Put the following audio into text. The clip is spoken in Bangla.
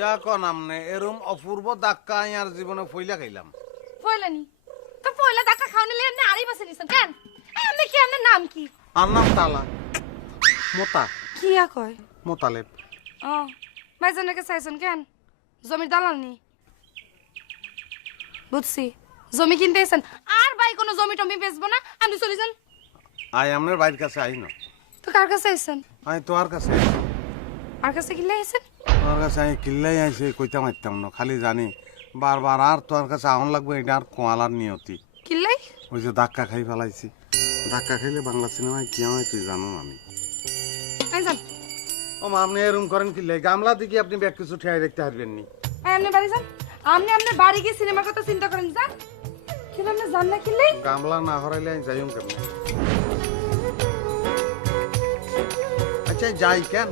কিয়া কন আমনে এরম অপূর্ব ধাক্কা আর জীবনে ফইলা খাইলাম। ফয়লানি তো ফয়লা ধাক্কা খাও নিলে এমনি আড়াই বাসে নিছেন কেন? এমনি কি আপনার নাম কি? আর নাম তালা মোতা কি কয়? মোতালেব। ও ভাইজানের কাছে আইছেন কেন? জমির দালাল নি? বুঝছি জমি কিনতে আইছেন। আর ভাই কোনো জমি টমি বেচবো না, আপনি চলে যান। আই আমনের বাইর কাছে আই না, তো কার কাছে আইছেন? আই তোর কাছে আইছি। আর কাছে কিনলে আইছেন? তোর কাছে আমি কিল্লাই আইছি, কইতা মারতাম না, খালি জানি বারবার আর তোর কাছে আহন লাগবে, এটা আর কোয়ালার নিয়তি। কিনলাই? ওই যে ধাক্কা খাই ফেলাইছি, ধাক্কা খাইলে বাংলা সিনেমায় কি হয় তুই জানো না। আমি আইজান। ও মা, আপনি এরম করেন কিল্লাই? গামলা দিকে আপনি ব্যাগ কিছু ঠেয়াই রাখতে পারবেন নি। আপনি বাড়ি যান, আপনি আপনার বাড়ি গিয়ে সিনেমার কথা চিন্তা করেন। যান কিন্তু আপনি যান না কিনলাই? গামলা না হরাইলে আমি যাইম কেমন? আচ্ছা যাই কেন?